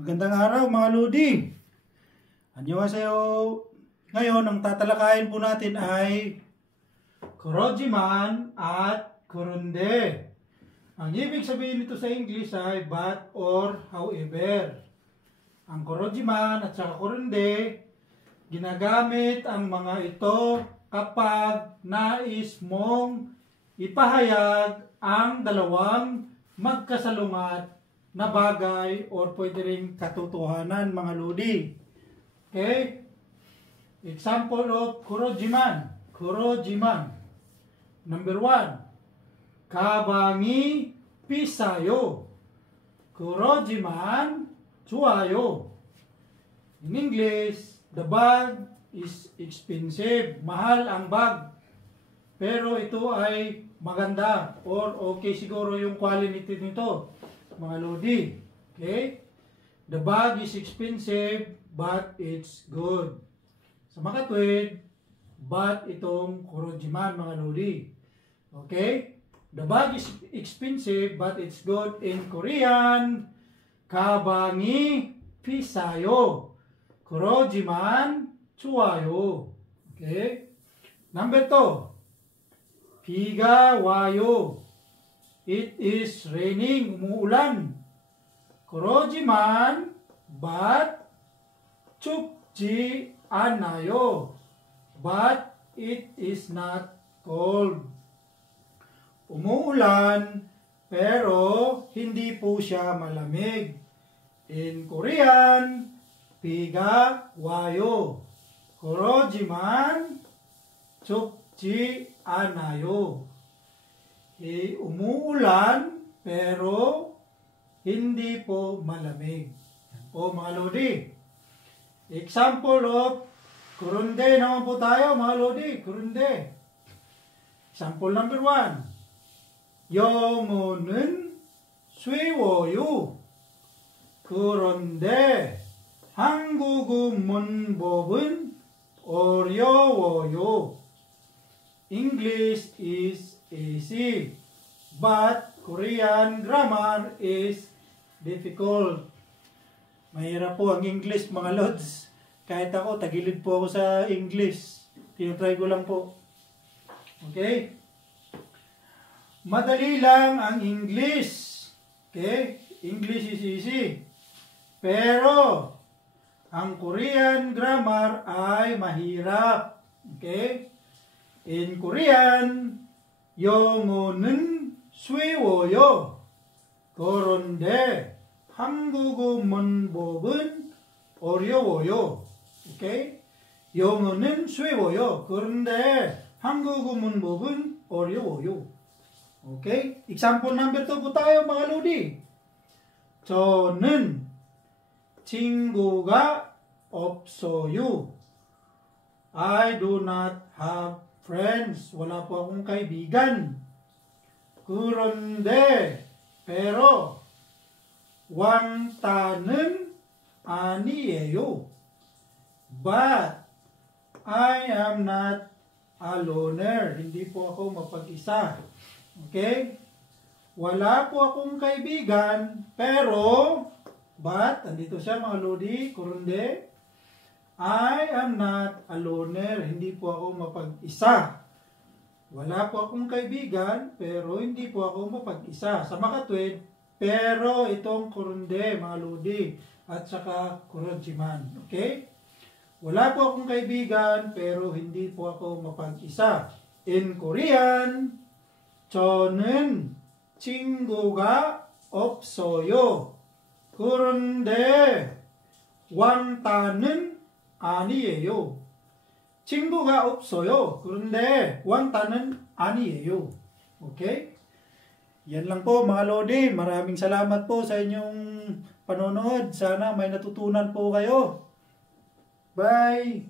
Magandang araw mga Lodi. Annyeonghaseyo. Ngayon, ang tatalakayin po natin ay Korojiman at Kurunde. Ang ibig sabihin nito sa English ay but or however. Ang Korojiman at saka Kurunde, ginagamit ang mga ito kapag nais mong ipahayag ang dalawang magkasalungat na bagay or pwede rin katotohanan mga Lodi. Okay? Example of Korojiman. Korojiman. Number 1. Kabangi pisayo. Korojiman 좋아요. In English, the bag is expensive. Mahal ang bag. Pero ito ay maganda or okay siguro yung quality nito. Mga Lodi. Okay? The bag is expensive but it's good. Sa makatwid, but itong Korojiman mga Lodi. Okay? The bag is expensive but it's good. In Korean, 가방이 비싸요. Korojiman 좋아요. Okay? Number 2. 비가 와요. It is raining, umuulan. Korojiman, but 춥지 않아요. But it is not cold. Umuulan, pero hindi po siya malamig. In Korean, 비가 와요. Korojiman, 춥지 않아요. Umuulan pero hindi po malamig. Yan po mga Lodi. Example of Kurunde naman po tayo mga Lodi. Kurunde. Example number 1. 영어는 쉬워요. 그런데 한국어 문법은 어려워요. English is easy, but Korean grammar is difficult. Mahirap po ang English mga Lods. Kahit ako, tagilid po ako sa English. Tinatry ko lang po. Okay? Madali lang ang English. Okay? English is easy. Pero, ang Korean grammar ay mahirap. Okay? In Korean, 영어는 쉬워요. 그런데 한국어 문법은 어려워요. Okay? 영어는 쉬워요. 그런데 한국어 문법은 어려워요. Okay? Example number 2 po tayo mga Lodi. 저는 친구가 없어요. I do not have friends. Wala po akong kaibigan. 그런데, pero, 왕따는 아니에요. But, I am not a loner. Hindi po ako mapag-isa. Okay? Wala po akong kaibigan, pero, but, andito siya mga Lodi, Kurunde, I am not a loner. Hindi po ako mapag-isa. Wala po akong kaibigan, pero hindi po ako mapag-isa. Sa makatwid, pero itong Kurunde, mga Lodi, at saka Korojiman. Okay? Wala po akong kaibigan, pero hindi po ako mapag-isa. In Korean, 저는 친구가 없어요. 그런데 왕따는 아니에요. 친구가 없어요. 그런데 왕따는 아니에요. Okay? Yan lang po mga Lodi. Maraming salamat po sa inyong panonood. Sana may natutunan po kayo. Bye!